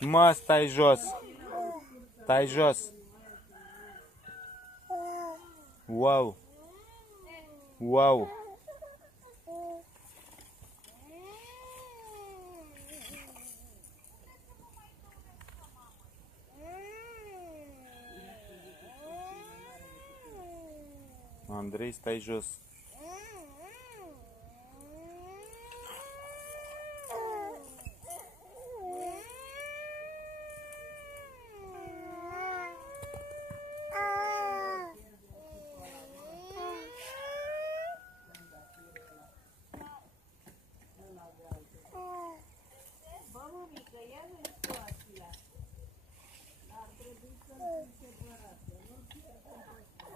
Mă, stai jos. Stai jos. Wow. Wow. Andrei, stai jos.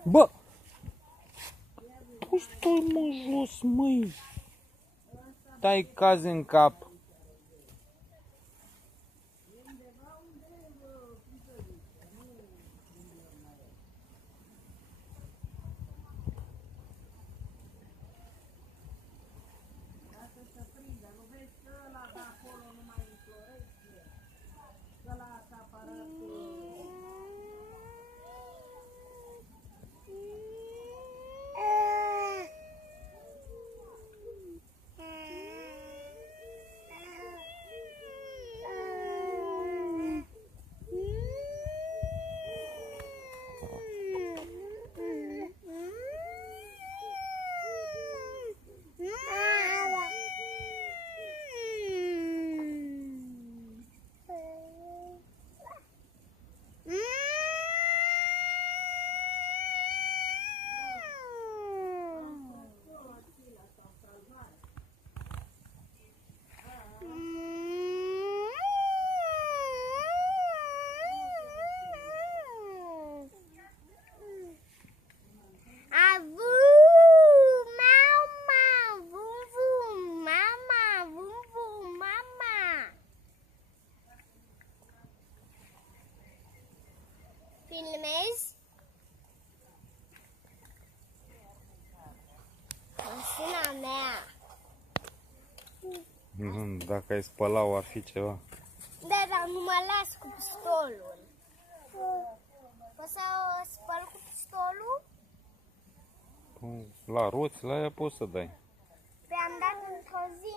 Bă! Păi stai mă jos, măi! Stai cazi în cap! Filmezi? Mașina mea. Dacă ai spăla-o, ar fi ceva. Da, dar nu mă las cu pistolul. Poți să spăl cu pistolul? La roți, la aia poți să dai. Păi am dat într-o zi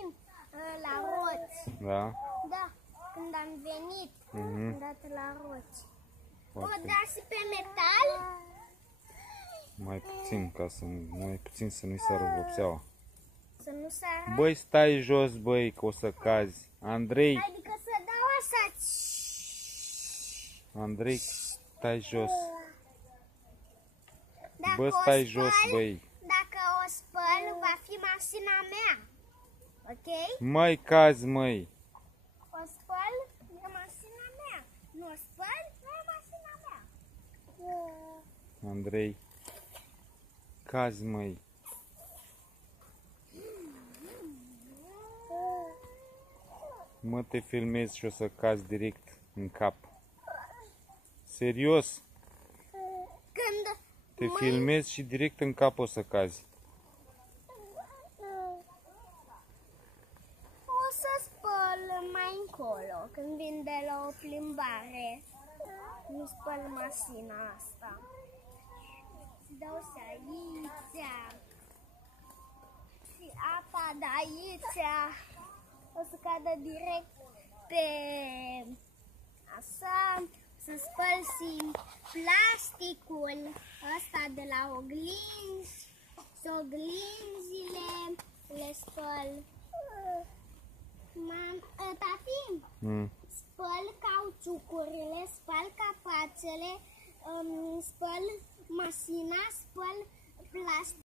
la roți. Da? Da, când am venit, am dat la roți. O Foarte. da și pe metal? Mai puțin, mai puțin să nu-i sară vopseaua. Să nu sară? Băi, stai jos, băi, că o să cazi. Andrei, Adică să dau așa. Andrei, stai jos. Dacă Bă, o stai spăl, jos, băi. Dacă o spăl, va fi mașina mea. Ok? Mai cazi, măi. O spăl, e mașina mea. Nu o spăl, nu e mașina mea. Andrei, cazi, măi. Mă, te filmezi și o să cazi direct în cap. Serios, Când te filmezi și direct în cap o să cazi. o să spăl mai încolo, când vin de la o plimbare. Nu spăl mașina asta. Și dau și aici. Și apa de aici o să cadă direct pe așa. Să spăl și plasticul ăsta de la oglinzi și oglinzile le spăl. Tati, spăl cauciucurile, spăl capacele, spăl mașina, spăl plastic.